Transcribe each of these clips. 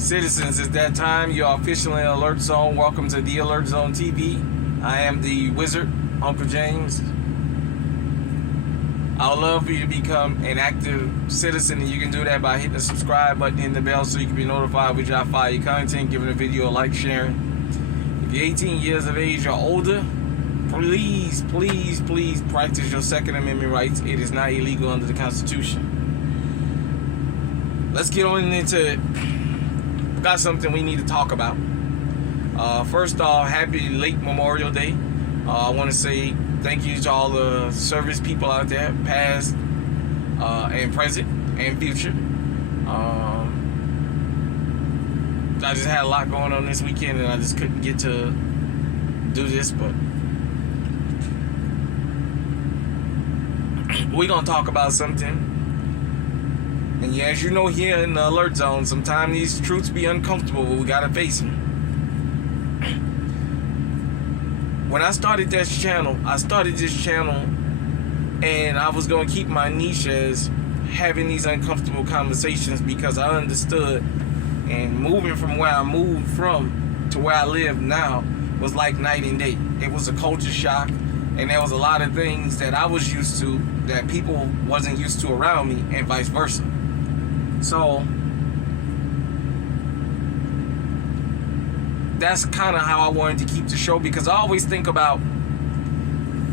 Citizens, it's that time. You are officially in Alert Zone. Welcome to the Alert Zone TV. I am the wizard, Uncle James. I would love for you to become an active citizen, and you can do that by hitting the subscribe button and the bell so you can be notified when I fire your content, giving the video a like, sharing. If you're 18 years of age or older, please practice your Second Amendment rights. It is not illegal under the Constitution. Let's get on into it. We got something we need to talk about. First off, happy late Memorial Day. I want to say thank you to all the service people out there, past and present and future. I just had a lot going on this weekend and I just couldn't get to do this, but we're going to talk about something. And yeah, as you know, here in the Alert Zone, sometimes these truths be uncomfortable, but we got to face them. When I started this channel, and I was going to keep my niche as having these uncomfortable conversations because I understood, and moving from where I moved from to where I live now was like night and day. It was a culture shock, and there was a lot of things that I was used to that people wasn't used to around me, and vice versa. So that's kind of how I wanted to keep the show, because I always think about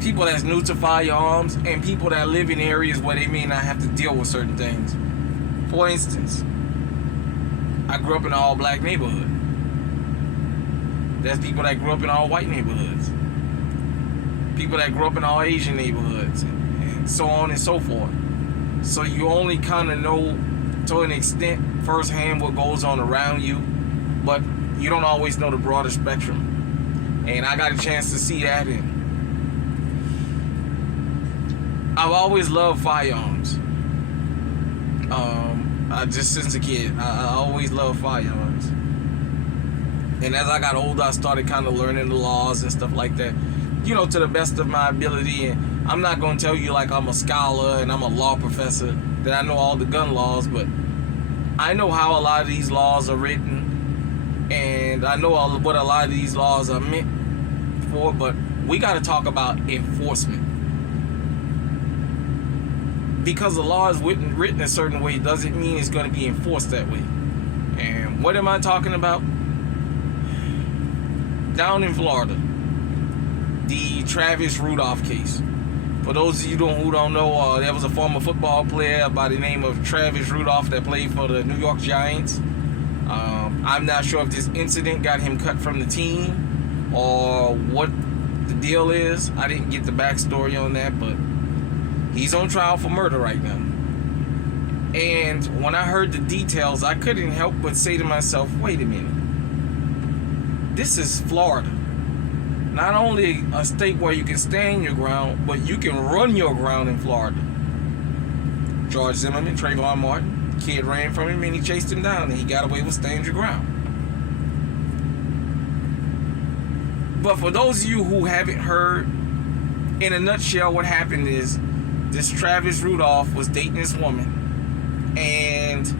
people that's new to firearms and people that live in areas where they may not have to deal with certain things. For instance, I grew up in an all-black neighborhood. There's people that grew up in all white neighborhoods. People that grew up in all Asian neighborhoods, and so on and so forth. So you only kind of know to an extent firsthand what goes on around you, but you don't always know the broader spectrum. And I got a chance to see that, and I've always loved firearms. Just since a kid, I always loved firearms. And as I got older, I started kind of learning the laws and stuff like that, you know, to the best of my ability. And I'm not going to tell you like I'm a scholar and I'm a law professor that I know all the gun laws, but I know how a lot of these laws are written, and I know what a lot of these laws are meant for, but we got to talk about enforcement. Because the law is written a certain way doesn't mean it's going to be enforced that way. And what am I talking about? Down in Florida, the Travis Rudolph case. For those of you who don't know, there was a former football player by the name of Travis Rudolph that played for the New York Giants. I'm not sure if this incident got him cut from the team or what the deal is. I didn't get the backstory on that, but he's on trial for murder right now. And when I heard the details, I couldn't help but say to myself, wait a minute. This is Florida. Not only a state where you can stand your ground, but you can run your ground in Florida. George Zimmerman, Trayvon Martin, kid ran from him and he chased him down and he got away with stand your ground. But for those of you who haven't heard, in a nutshell, what happened is this Travis Rudolph was dating this woman, and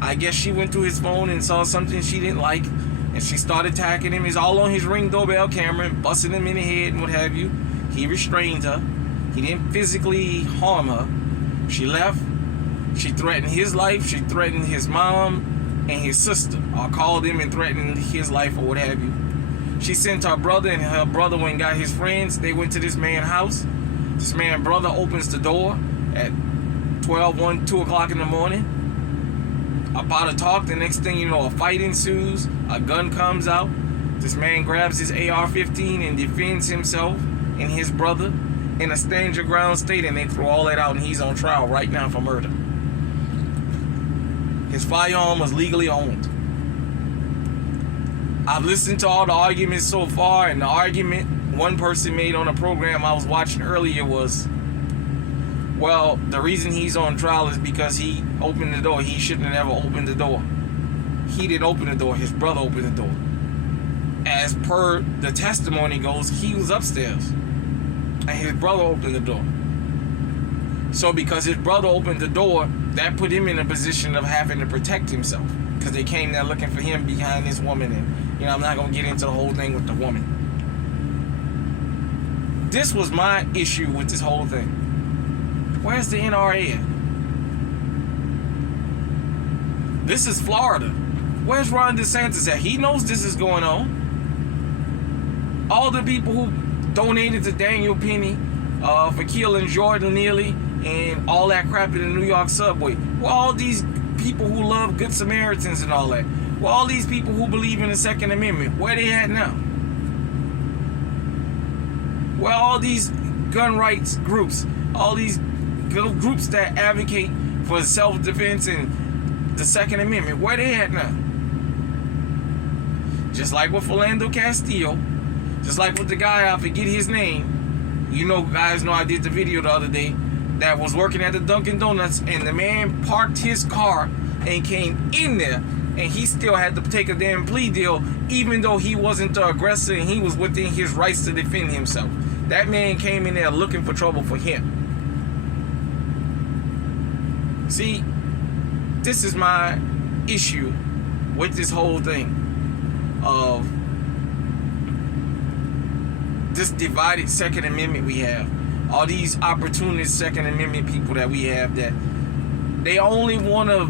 I guess she went through his phone and saw something she didn't like, and she started attacking him. He's all on his Ring doorbell camera and busting him in the head and what have you. He restrained her. He didn't physically harm her. She left. She threatened his life. She threatened his mom and his sister, or called him and threatened his life or what have you. She sent her brother, and her brother went and got his friends. They went to this man's house. This man's brother opens the door at 2 o'clock in the morning. About to talk, the next thing you know, a fight ensues. A gun comes out. This man grabs his AR-15 and defends himself and his brother in a stand your ground state, and they throw all that out, and he's on trial right now for murder. His firearm was legally owned. I've listened to all the arguments so far, and the argument one person made on a program I was watching earlier was, well, the reason he's on trial is because he opened the door. He shouldn't have ever opened the door. He didn't open the door. His brother opened the door. As per the testimony goes, he was upstairs, and his brother opened the door. So because his brother opened the door, that put him in a position of having to protect himself. because they came there looking for him behind this woman. And I'm not gonna get into the whole thing with the woman. This was my issue with this whole thing. Where's the NRA at? This is Florida. Where's Rhonda Sanchez at? He knows this is going on. All the people who donated to Daniel Penny for killing Jordan Neely and all that crap in the New York subway. Well, all these people who love Good Samaritans and all that. Well, all these people who believe in the Second Amendment, where they at now? Well, all these gun rights groups, all these groups that advocate for self-defense and the Second Amendment, where they at now? Just like with Philando Castillo, just like with the guy, I forget his name. Guys know I did the video the other day that was working at the Dunkin' Donuts, and the man parked his car and came in there, and he still had to take a damn plea deal, even though he wasn't the aggressor and he was within his rights to defend himself. That man came in there looking for trouble for him. See, this is my issue with this whole thing of this divided Second Amendment we have. All these opportunist Second Amendment people that we have, that they only want to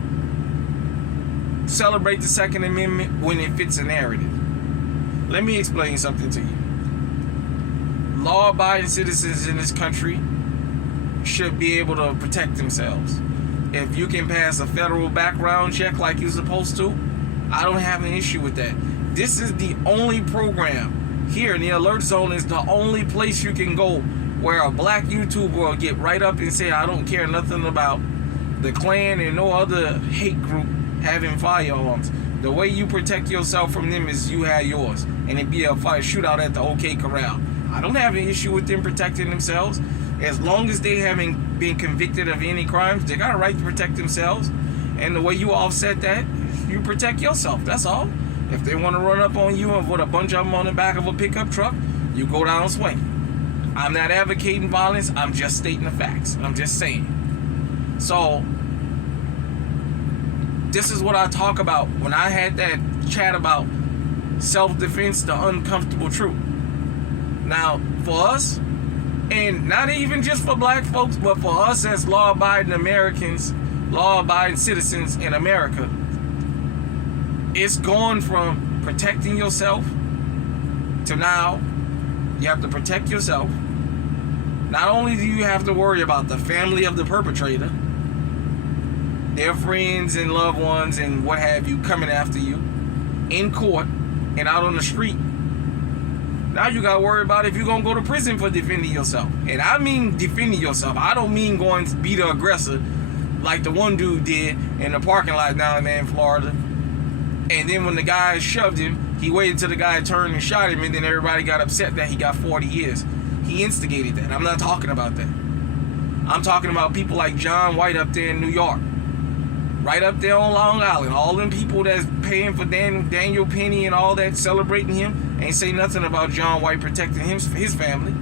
celebrate the Second Amendment when it fits a narrative. Let me explain something to you. Law-abiding citizens in this country should be able to protect themselves. If you can pass a federal background check like you're supposed to, I don't have an issue with that. This is the only program here in the Alert Zone, is the only place you can go where a black YouTuber will get right up and say, I don't care nothing about the Klan and no other hate group having firearms. The way you protect yourself from them is you have yours. And it'd be a fire shootout at the OK Corral. I don't have an issue with them protecting themselves. As long as they haven't been convicted of any crimes, they got a right to protect themselves. And the way you offset that, you protect yourself. That's all. If they want to run up on you and put a bunch of them on the back of a pickup truck, you go down and swing. I'm not advocating violence. I'm just stating the facts. I'm just saying. So, this is what I talk about when I had that chat about self-defense, the uncomfortable truth. Now, for us, and not even just for black folks, but for us as law-abiding Americans, law-abiding citizens in America, it's gone from protecting yourself to now you have to protect yourself. Not only do you have to worry about the family of the perpetrator, their friends and loved ones and what have you coming after you in court and out on the street. Now you got to worry about if you're going to go to prison for defending yourself. And I mean defending yourself. I don't mean going to be the aggressor like the one dude did in the parking lot down there in Florida. And then when the guy shoved him, he waited till the guy turned and shot him, and then everybody got upset that he got 40 years. He instigated that. I'm not talking about that. I'm talking about people like John White up there in New York. Right up there on Long Island. All them people that's paying for Daniel Penny and all that, celebrating him, ain't say nothing about John White protecting his family.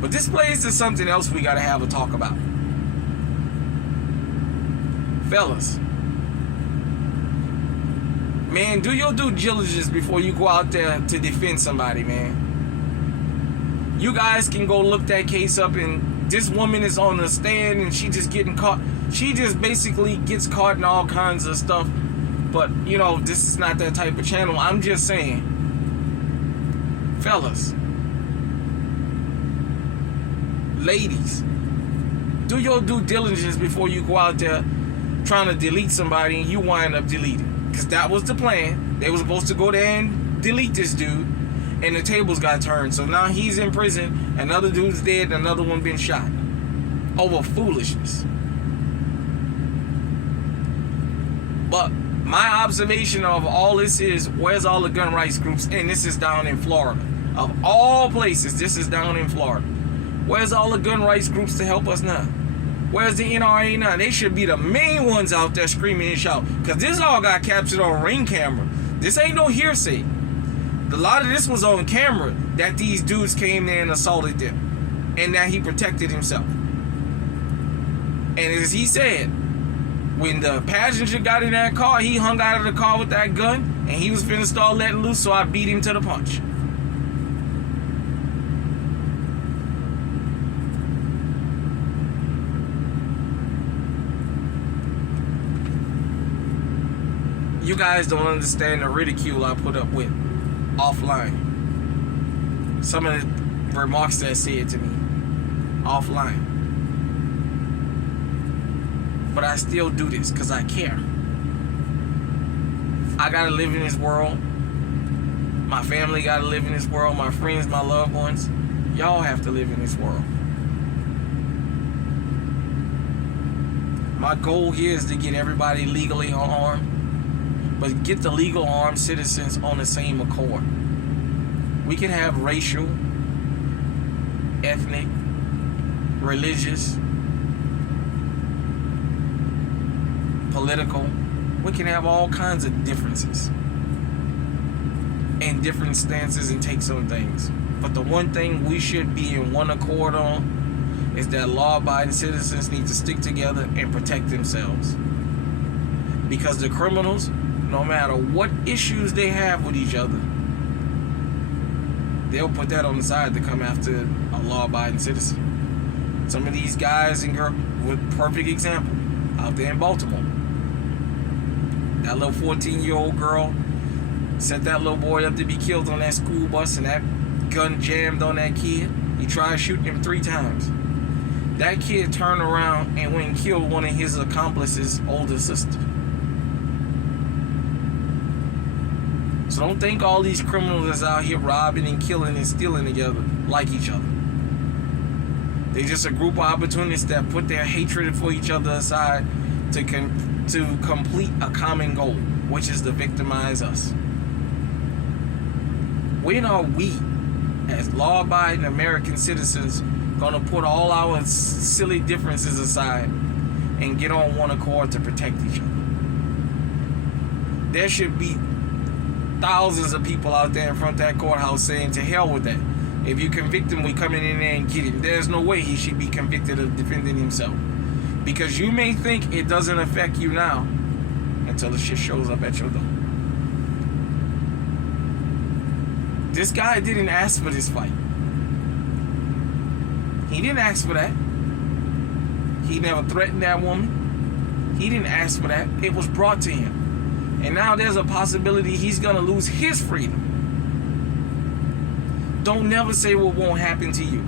But this plays to something else we got to have a talk about. Fellas, man, do your due diligence before you go out there to defend somebody, man. You guys can go look that case up, and this woman is on the stand and she just getting caught. She just basically gets caught in all kinds of stuff. But, this is not that type of channel. I'm just saying, fellas, ladies, do your due diligence before you go out there trying to delete somebody and you wind up deleting. Because that was the plan. They were supposed to go there and delete this dude, and the tables got turned. So now he's in prison, another dude's dead, and another one been shot. Over foolishness. But my observation of all this is, where's all the gun rights groups? And this is down in Florida. Of all places, this is down in Florida. Where's all the gun rights groups to help us now? Where's the NRA now? They should be the main ones out there screaming and shouting. Because this all got captured on Ring camera. This ain't no hearsay. A lot of this was on camera, that these dudes came there and assaulted them. And that he protected himself. And as he said, when the passenger got in that car, he hung out of the car with that gun, and he was finna start letting loose, so I beat him to the punch. You guys don't understand the ridicule I put up with offline. Some of the remarks that said to me offline. But I still do this because I care. I gotta live in this world. My family gotta live in this world. My friends, my loved ones. Y'all have to live in this world. My goal here is to get everybody legally armed, but get the legal armed citizens on the same accord. We can have racial, ethnic, religious, political. We can have all kinds of differences and different stances and takes on things. But the one thing we should be in one accord on is that law-abiding citizens need to stick together and protect themselves. Because the criminals, no matter what issues they have with each other, they'll put that on the side to come after a law-abiding citizen. Some of these guys and girls, with perfect example, out there in Baltimore. That little 14-year-old girl set that little boy up to be killed on that school bus, and that gun jammed on that kid. He tried shooting him 3 times. That kid turned around and went and killed one of his accomplice's older sister. So don't think all these criminals that's out here robbing and killing and stealing together like each other. They're just a group of opportunists that put their hatred for each other aside to complete a common goal, which is to victimize us. When are we, as law-abiding American citizens, going to put all our silly differences aside and get on one accord to protect each other? There should be thousands of people out there in front of that courthouse saying, to hell with that. If you convict him, we coming in there and get him. There's no way he should be convicted of defending himself. Because you may think it doesn't affect you now until the shit shows up at your door. This guy didn't ask for this fight. He didn't ask for that. He never threatened that woman. He didn't ask for that. It was brought to him. And now there's a possibility he's going to lose his freedom. Don't never say what won't happen to you.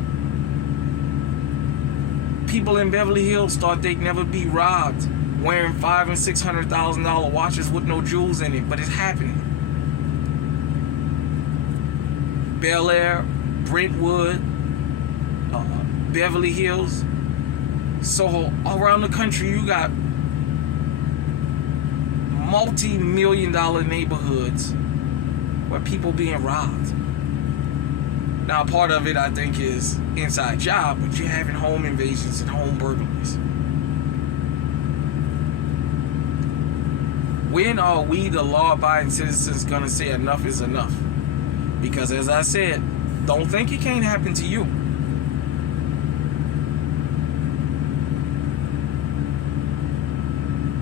People in Beverly Hills thought they'd never be robbed wearing $500,000 and $600,000 watches with no jewels in it, but it's happening. Bel Air, Brentwood, Beverly Hills, Soho, all around the country you got multi-million-dollar neighborhoods where people being robbed. Now, part of it, I think, is inside job, but you're having home invasions and home burglaries. When are we, the law-abiding citizens, going to say enough is enough? Because, as I said, don't think it can't happen to you.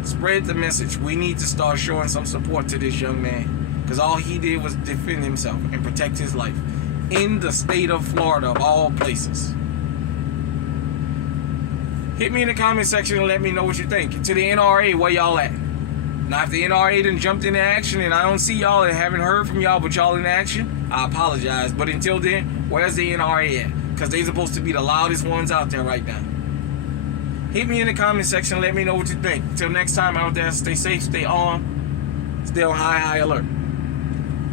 Spread the message. We need to start showing some support to this young man, because all he did was defend himself and protect his life in the state of Florida, of all places. Hit me in the comment section and let me know what you think. To the NRA, where y'all at? Now, if the NRA done jumped into action and I don't see y'all and haven't heard from y'all, but y'all in action, I apologize. But until then, where's the NRA at? Because they're supposed to be the loudest ones out there right now. Hit me in the comment section and let me know what you think. Until next time out there, stay safe, stay on high alert.